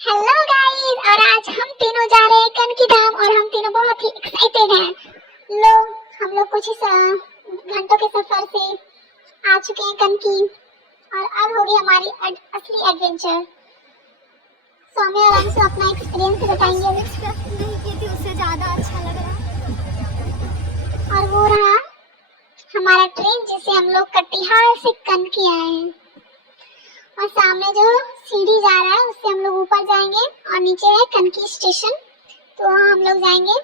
Hello guys. और आज हम तीनों जा रहे हैं कनकी धाम और हम तीनों बहुत ही एक्साइटेड हैं। हम लोग कुछ ही घंटों के सफर से आ चुके हैं कनकी और अब होगी हमारी असली एडवेंचर। सौम्या और अंशु अपना एक्सपीरियंस बताएंगे। एक्सपेक्ट नहीं की थी, उससे ज्यादा अच्छा लग रहा। और वो रहा हमारा ट्रेन जिसे हम लोग कटिहार से कनकी आए हैं। और सामने जो सीढ़ी जा रहा है उससे हम लोग ऊपर जाएंगे और नीचे है कनकी स्टेशन, तो वहाँ हम लोग जाएंगे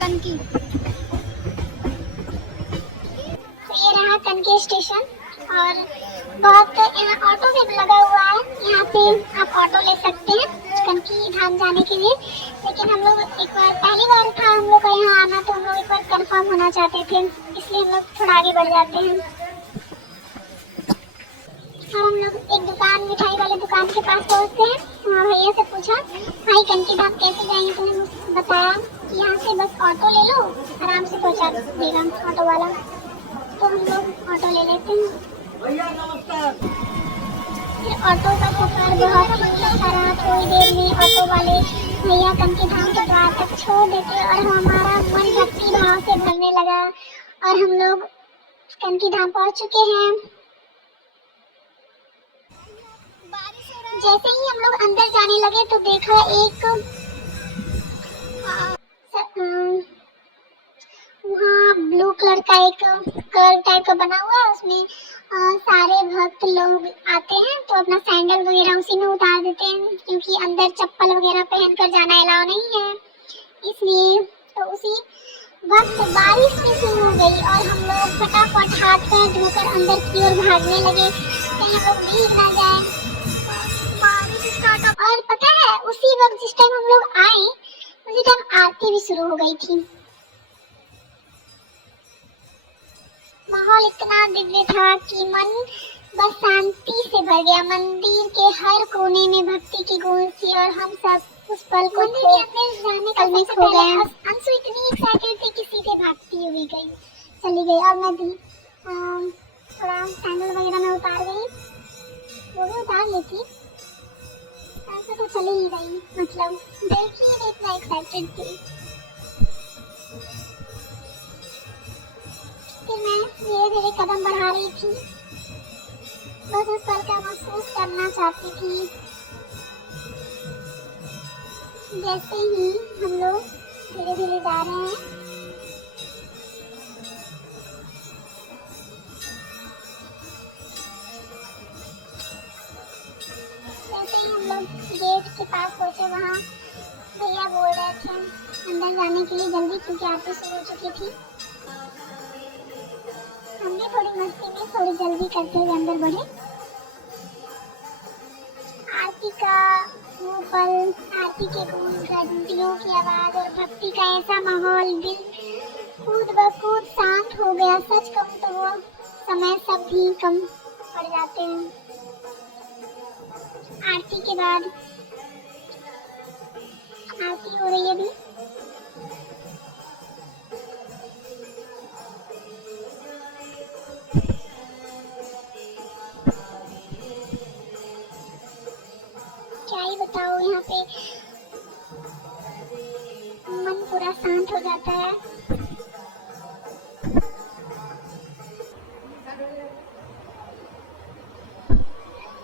कनकी। तो ये रहा कनकी स्टेशन और बहुत यहाँ ऑटो भी लगा हुआ है। यहाँ पे आप ऑटो ले सकते हैं कनकी धाम जाने के लिए। लेकिन हम लोग एक बार पहली बार था हम लोग का यहाँ आना, तो हम लोग एक बार कंफर्म होना चाहते थे, इसलिए हम लोग थोड़ा आगे बढ़ जाते हैं। हम लोग एक दुकान, मिठाई वाले दुकान के पास पहुँचते हैं। वहाँ भैया से पूछा, भाई कनकी धाम कैसे जाएंगे? तो उन्होंने बताया कि यहाँ से बस ऑटो ले लो, आराम से पहुँचा देगा ऑटो वाला। तो हम लोग ऑटो ले लेते हैं। फिर ऑटो का सफर बहुत ही अच्छा रहा। थोड़ी देर में ऑटो वाले भैया कनकी धाम के द्वार तक छोड़ देते और हमारा मन भक्ति भाव से भरने लगा और हम लोग कनकी धाम पहुँच चुके हैं। जैसे ही हम लोग अंदर जाने लगे तो देखा एक वहाँ ब्लू कलर का एक कर्व टाइप का बना हुआ है। उसमें सारे भक्त लोग आते हैं तो अपना सैंडल वगैरह उसी में उतार देते हैं, क्योंकि अंदर चप्पल वगैरह पहनकर जाना अलाउ नहीं है, इसलिए। तो उसी वक्त बारिश भी शुरू हो गई और हम लोग फटाफट हाथ पैर धोकर अंदर की ओर भागने लगे, कहीं हम लोग भीग ना जाए। और पता है उसी वक्त जिस टाइम हम लोग आए उसी टाइम आरती भी शुरू हो गई थी। माहौल इतना दिव्य था कि मन बस शांति से भर गया। मंदिर के हर कोने में भक्ति की गूंज थी और हम सब उस पल को जाने में खो गए। अंशु इतनी एक्साइटेड थी कि सीधे भागती हुई चली गई और मैं भी थोड़ा सैंडल वगैरह में उतार गई, वो भी उतार लेती, ऐसे तो चली ही गई। मतलब देखिए मैं इतना एक्साइटेड थी। फिर मैं धीरे धीरे कदम बढ़ा रही थी, बस उस पल का महसूस करना चाहती थी। जैसे ही हम लोग धीरे धीरे जा रहे हैं, जैसे ही हम लोग गेट के पास पहुंचे, वहाँ भैया बोल रहे थे अंदर जाने के लिए जल्दी, क्योंकि आरती शुरू हो चुकी थी। हमने थोड़ी मस्ती में थोड़ी जल्दी करते हुए अंदर बढ़े। आरती का वो पल, आरती के गूंज, घंटियों की आवाज और भक्ति का ऐसा माहौल, दिल कूद ब कूद शांत हो गया। सच कहूं तो वो समय सब भी कम पड़ जाते हैं। आरती के बाद आरती हो रही है अभी। क्या ही बताओ, यहाँ पे मन पूरा शांत हो जाता है।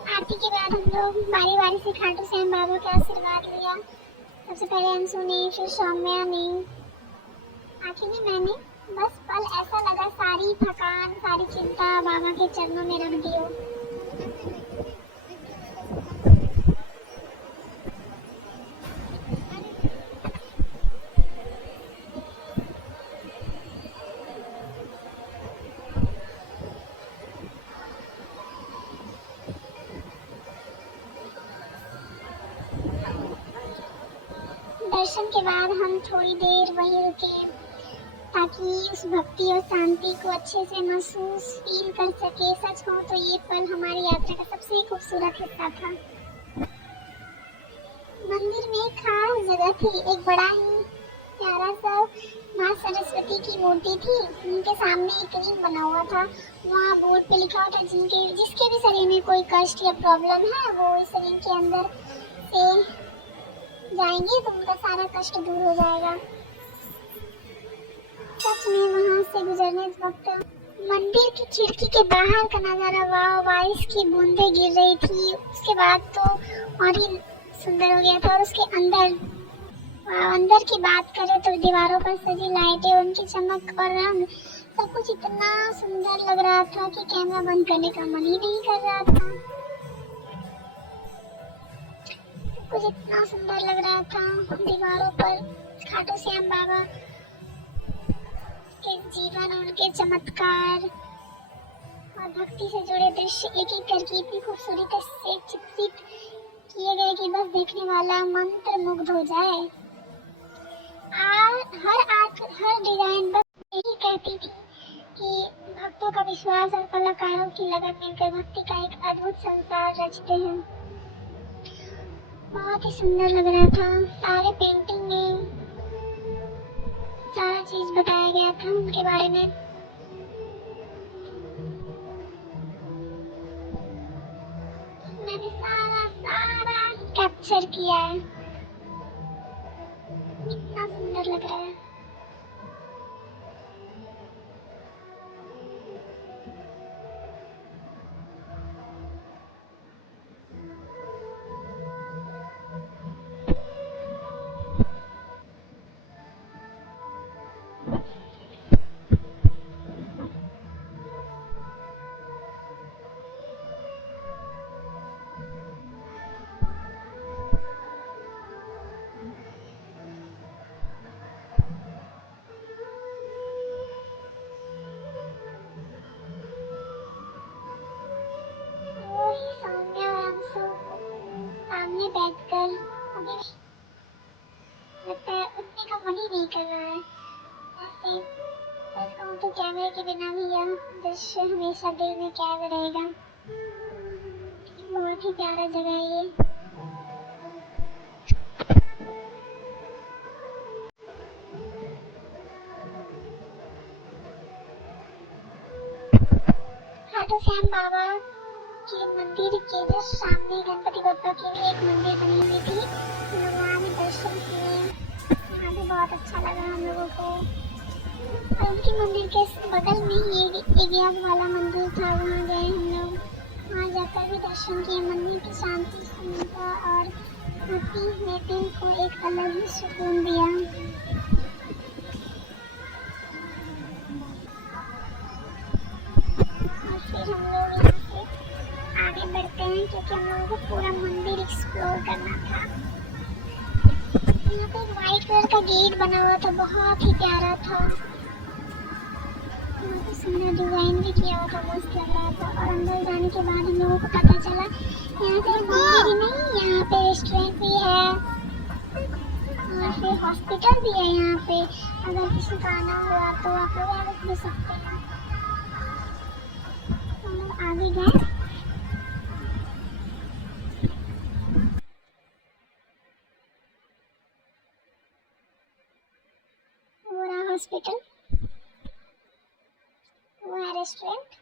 आरती के बाद हम लोग बारी बारी से खाटू श्याम बाबा का आशीर्वाद लिया। सबसे पहले अंशु ने, फिर सौम्या ने, आखिर में मैंने। बस पल ऐसा लगा सारी थकान, सारी चिंता बाबा के चरणों में रख दी हो। दर्शन के बाद हम थोड़ी देर वहीं रुके ताकि उस भक्ति और शांति को अच्छे से महसूस फील कर सके। सच कहूं तो ये पल हमारी यात्रा का सबसे खूबसूरत हिस्सा था। मंदिर में एक खास जगह थी, एक बड़ा ही प्यारा सा माँ सरस्वती की मूर्ति थी। उनके सामने एक रिंग बना हुआ था। वहाँ बोर्ड पे लिखा हुआ था जिसके भी शरीर में कोई कष्ट या प्रॉब्लम है वो इस रिंग के अंदर से जाएंगे तो उनका सारा कष्ट दूर हो जाएगा। सच में वहाँ से गुजरने वक्त मंदिर की खिड़की के बाहर का नजारा, वाह, बारिश की बूंदें गिर रही थी। उसके बाद तो और ही सुंदर हो गया था। और उसके अंदर की बात करें तो दीवारों पर सजी लाइटें, उनकी चमक और रंग, सब कुछ इतना सुंदर लग रहा था कि कैमरा बंद करने का मन ही नहीं कर रहा था। कुछ इतना सुंदर लग रहा था। दीवारों पर खाटू श्याम बाबा के जीवन, उनके चमत्कार और भक्ति से जुड़े दृश्य एक एक करके इतनी खूबसूरती से चित्रित किए गए कि बस देखने वाला मंत्र मुग्ध हो जाए। हर डिजाइन बस यही कहती थी कि भक्तों का विश्वास और कलाकारों की लगन मिलकर भक्ति का एक अद्भुत संसार रचते हैं। बहुत ही सुंदर लग रहा था। सारे पेंटिंग में सारा चीज बताया गया था उनके बारे में। मैंने सारा कैप्चर किया है। इतना सुंदर लग रहा है। वही सौम्या और अंशु सामने बैठकर अभी लगता है उठने का मन ही नहीं कर रहा है। ऐसे सच कहूँ तो कैमरे के बिना भी यह दृश्य हमेशा दिल में कैद रहेगा। बहुत ही प्यारा जगह है ये। खाटू श्याम बाबा के मंदिर के जस्ट सामने गणपति बप्पा की भी एक मंदिर बनी हुई थी। हम लोग वहाँ भी दर्शन किए। वहाँ भी बहुत अच्छा लगा हम लोगों को। और उनके मंदिर के बगल में ही एक यज्ञ वाला मंदिर था, वहाँ गए हम लोग। वहाँ जाकर भी दर्शन किए। मंदिर की शांति, सुंदरता और भक्ति ने दिल को एक अलग ही सुकून दिया। और फिर हम लोग यहाँ से आगे बढ़ते हैं क्योंकि हम लोगों को पूरा मंदिर एक्सप्लोर करना था। यहाँ पे एक व्हाइट कलर का गेट बना हुआ था, बहुत ही प्यारा था। यहाँ पे सुंदर डिजाइन भी किया हुआ था, मस्त लग रहा था। और अंदर जाने के बाद हम लोगों को पता चला यहाँ पे मंदिर ही नहीं, यहाँ पे रेस्टोरेंट भी है और फिर हॉस्पिटल भी है। यहाँ पे अगर किसी का आना हुआ तो आप लोग यहाँ रुक भी सकते हैं। हम लोग आगे गए। वो रहा हॉस्पिटल, वो है रेस्टोरेंट।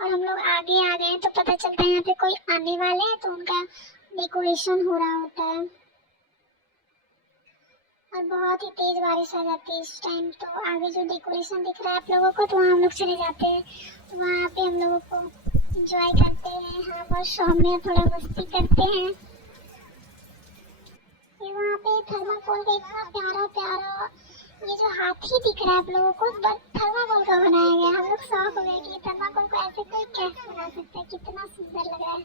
और हम लोग आगे आ गए तो पता चलता है यहाँ पे कोई आने वाले हैं तो उनका डेकोरेशन हो रहा होता है। और बहुत ही तेज बारिश आ जाती है इस टाइम। तो आगे जो डेकोरेशन दिख रहा है आप लोगों को, तो वहाँ हम लोग चले जाते हैं। तो वहाँ पे हम लोगों को एंजॉय करते हैं। हाँ, बहुत सौम्य थोड़ा मस्ती करते हैं। ये वहाँ पे थर्माकोल का इतना प्यारा प्यारा ये जो हाथी दिख रहा है आप लोगों को, थर्माकोल का बनाया गया। हम लोग शौक हो गए कि थर्माकोल को ऐसे कोई कैसे बना सकता है, कितना सुंदर लग रहा है।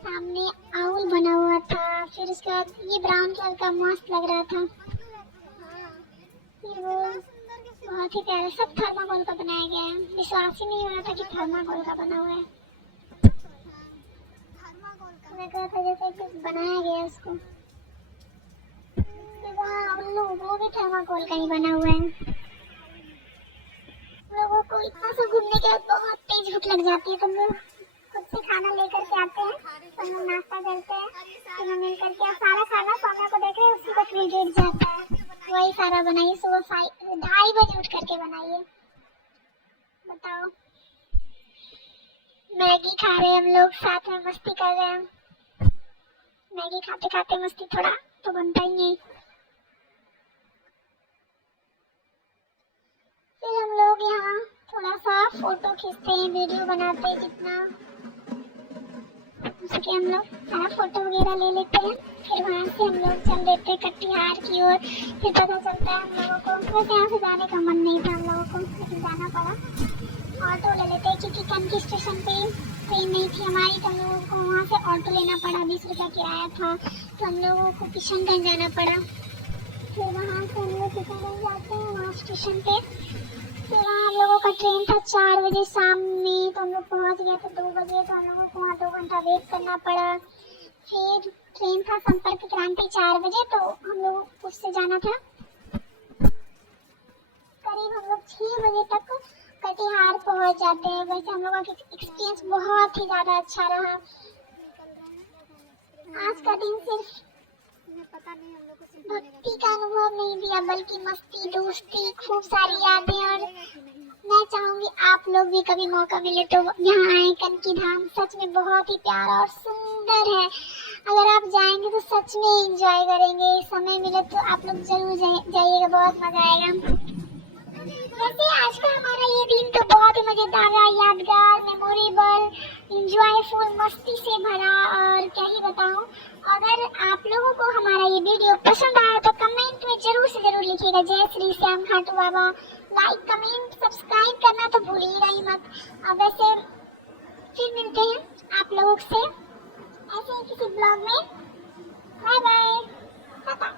सामने आउल बना हुआ था। फिर उसके बाद ये ब्राउन कलर का मस्त लग रहा था। ये वो बहुत ही प्यारा, सब थर्माकोल का बनाया गया है। विश्वास ही नहीं हो रहा था कि थर्माकोल का बना हुआ है। लग रहा था जैसे कुछ बनाया गया उसको। वो भी थर्माकोल का ही बना हुआ है। लोगों को इतना सा घूमने के बाद बहुत तेज भूख लग जाती है, तो हम लोग खुद से खाना लेकर के आते हैं, तो हम लोग नाश्ता करते हैं तीनों मिल करके। और सारा खाना सोम्या को देखे उसी को फिर गिर जाता है, वही सारा बनाइए। सुबह 2:30 बजे उठ करके बनाइए। बताओ, मैगी खा रहे हैं हम लोग, साथ में मस्ती कर रहे हैं। मैगी खाते खाते मस्ती थोड़ा तो बनता ही है। फिर हम लोग यहाँ थोड़ा सा फोटो खींचते हैं, वीडियो बनाते हैं, जितना हो सके हम लोग सारा फोटो वगैरह ले लेते हैं। फिर वहाँ से हम लोग चल देते हैं कटिहार की ओर। फिर पता चलता है हम लोगों को, वैसे यहाँ से जाने का मन नहीं था हम लोगों को, लेकिन जाना पड़ा। ऑटो ले लेते हैं क्योंकि कनकी स्टेशन पे ट्रेन नहीं थी हमारी, तो हम लोगों को वहाँ से ऑटो लेना पड़ा। 20 रुपया किराया था, तो हम लोगों को किशनगंज जाना पड़ा। फिर वहाँ से हम लोग किशनगंज जाते हैं, वहाँ स्टेशन पे। फिर वहाँ हम लोगों का ट्रेन था 4 बजे शाम में, तो हम लोग पहुँच गए थे 2 बजे, तो हम लोगों को वहाँ 2 घंटा वेट करना पड़ा। फिर ट्रेन था संपर्क क्रांति 4 बजे, तो हम लोग उससे जाना था। करीब हम लोग 6 बजे तक कटिहार पहुँच जाते हैं। वैसे हम लोगों का एक्सपीरियंस बहुत ही ज़्यादा अच्छा रहा। आज का दिन सिर्फ पता नहीं हम लोग को भक्ति का अनुभव नहीं दिया, बल्कि मस्ती, दोस्ती, खूब सारी यादें। और मैं चाहूंगी आप लोग भी कभी मौका मिले तो यहाँ आए। कनकी धाम सच में बहुत ही प्यारा और सुंदर है। अगर आप जाएंगे तो सच में एंजॉय करेंगे। समय मिले तो आप लोग जरूर जाइएगा, बहुत मजा आएगा। वैसे आज का हमारा ये दिन तो बहुत ही मजेदार रहा, यादगार, मेमोरेबल, इंजॉयफुल, मस्ती से भरा। और क्या ही बताऊं। अगर आप लोगों को हमारा ये वीडियो पसंद आया तो कमेंट में जरूर से जरूर लिखिएगा, जय श्री श्याम खाटू बाबा। लाइक, कमेंट, सब्सक्राइब करना तो भूलिएगा ही मत। अब वैसे फिर मिलते हैं आप लोगों से ऐसे ही किसी ब्लॉग में। Bye bye, Tata.